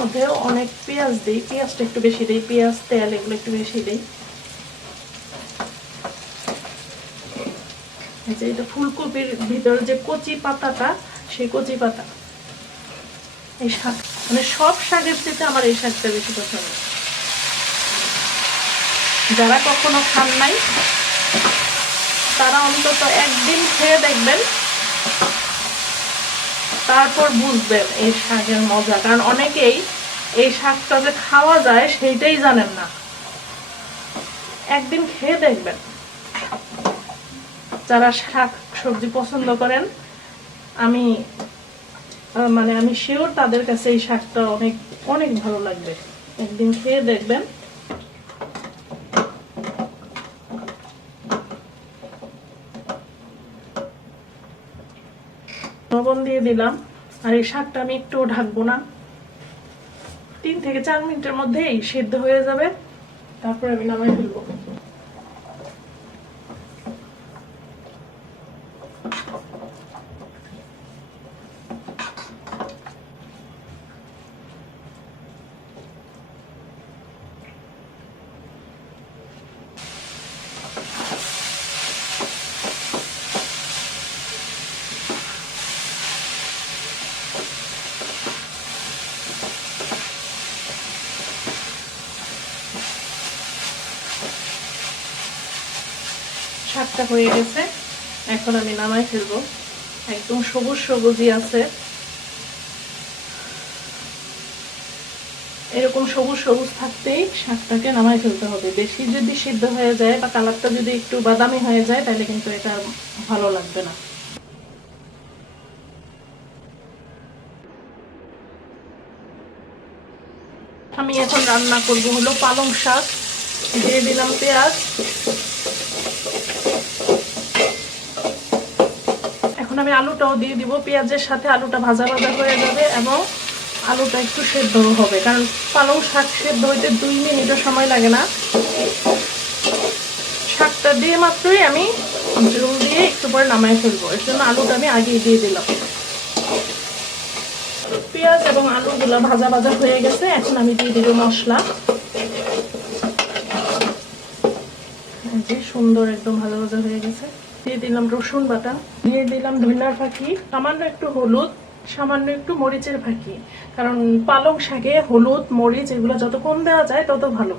মধ্যে অনেক পেঁয়াজ দিই, পেঁয়াজটা একটু বেশি দিই, পেঁয়াজ, তেল এগুলো একটু বেশি দিই। এটা ফুলকপির ভিতরে যে কচি পাতাটা, সেই কচি পাতা। এই শাক মানে সব শাকের চেয়ে আমার এই শাকটা বেশি পছন্দ। যারা কখনো খান নাই, তারা অন্তত একদিন খেয়ে দেখবেন। তারপর বুঝবেন এই শাকের মজা, কারণ অনেকেই এই শাকটা যে খাওয়া যায় সেইটাই জানেন না। একদিন খেয়ে দেখবেন। যারা শাক সবজি পছন্দ করেন, আমি মানে আমি শিওর তাদের কাছে এই শাকটা অনেক অনেক ভালো লাগবে। একদিন খেয়ে দেখবেন। লবণ দিয়ে দিলাম। আর এই শাকটা আমি একটু ঢাকবো না। তিন থেকে চার মিনিটের মধ্যেই সেদ্ধ হয়ে যাবে। তারপরে আমি নামাই ফেলব। শাকটা হয়ে গেছে। এখন আমি নামাই ফেলব। একদম সবুজ সবুজই আছে। এরকম সবুজ সবুজ থাকতেই শাকটাকে নামাই ফেলতে হবে। বেশি যদি সিদ্ধ হয়ে যায় বা কালারটা যদি একটু বাদামি হয়ে যায়, তাহলে কিন্তু এটা ভালো লাগবে না। আমি এখন রান্না করব হলো পালং শাক। দিয়ে দিলাম পেঁয়াজ। এখন আমি আলুটাও দিয়ে দিব। পেঁয়াজের সাথে আলুটা ভাজা ভাজা হয়ে যাবে এবং আলুটা একটু সেদ্ধ হবে। কারণ পালং শাক সেদ্ধ হইতে দুই মিনিটও সময় লাগে না। শাকটা দিয়ে মাত্রই আমি জল দিয়ে একটু পরে নামাই ফেলব। এর জন্য আলুটা আমি আগেই দিয়ে দিলাম। পেঁয়াজ এবং আলুগুলো ভাজা ভাজা হয়ে গেছে। এখন আমি দিয়ে দিব মশলা। সুন্দর একদম ভাজা ভাজা হয়ে গেছে। দিয়ে দিলাম রসুন বাটা, দিয়ে দিলাম ধনিয়ার ফাঁকি, সামান্য একটু হলুদ, সামান্য একটু মরিচের ফাঁকি। কারণ পালং শাকে হলুদ, মরিচ এগুলো যত কম দেওয়া যায় তত ভালো।